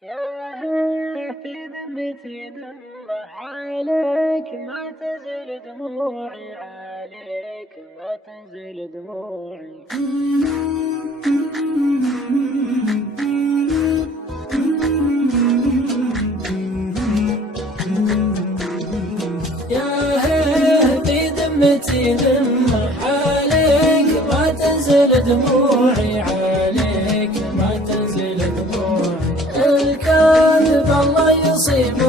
في ذمتي دمع عليك ما تزل دموعي، عليك ما تزل دموعي. يا هيه في ذمتي دمع عليك ما تنزل دموعي، عليك ما تنزل دموعي. الكاذب الله يصيب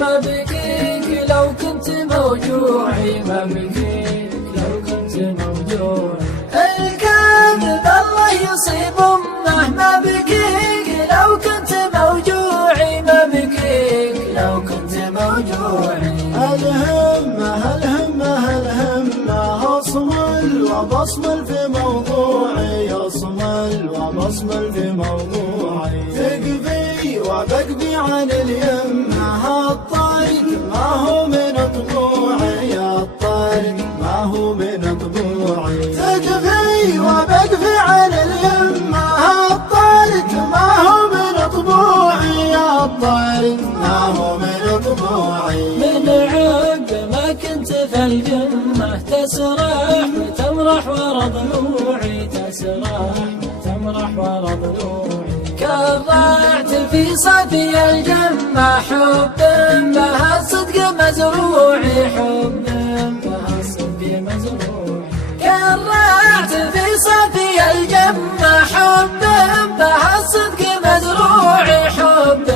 ما بكيك لو كنت موجوعي، ما بكيك لو كنت موجوعي. الكاذب الله يصيب ما بكيك لو كنت موجوعي، ما بكيك لو كنت موجوعي. الهمة أصمل وبصمل في موضوعي، أصمل وبصمل في موضوعي. تقفي وبقفي عن اليمة، الطريق ما هو من طبوعي، الطريق ما هو من طبوعي. تقفي وبقفي عن اليمة، الطريق ما هو من طبوعي، الطريق ما هو من طبوعي. من عقب ما كنت في الجنة تسرح وتمرح ورا ضلوعي، تسرح وتمرح ورا ضلوعي. كرعت في صفي الجنة حب بها صدق مزروعي، حب بها صدق مزروعي. كرعت في صفي الجنة حب بها صدق مزروعي، حب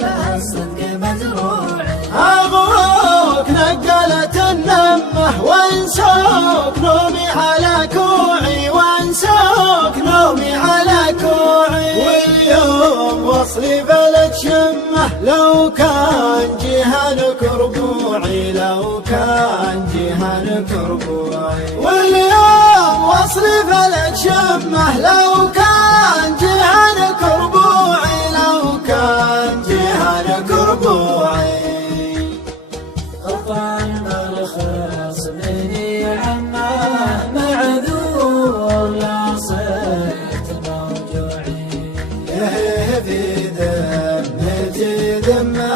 بها صدق مزروعي. أغوك نقلت النمة وانسوك نومي على كوعي، وانسوك نومي على كوعي. واليوم وصلي بلد شمه لو كان جهنك ربوعي، لو كان جهنك ربوعي. واليوم وصلي بلد شمه لو كان جهنك ربوعي، لو كان جهنك ربوعي. طعم الخاص مني عماه معذور لا صرت موجوعي. في ذمتي دمه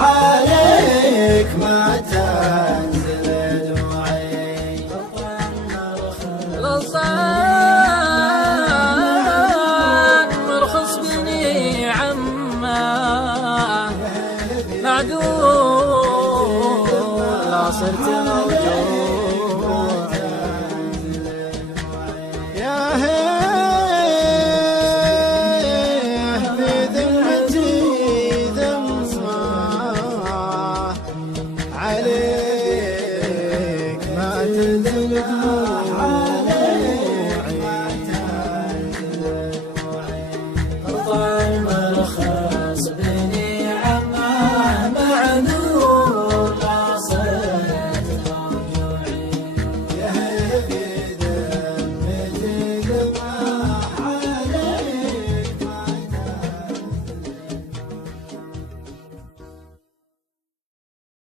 عليك ما تنزل دموعي. لصان مرخص بني عماه معذور صرت موجوع. يا هيه في ذمتي ذمة عليك ما تنزل دموعي.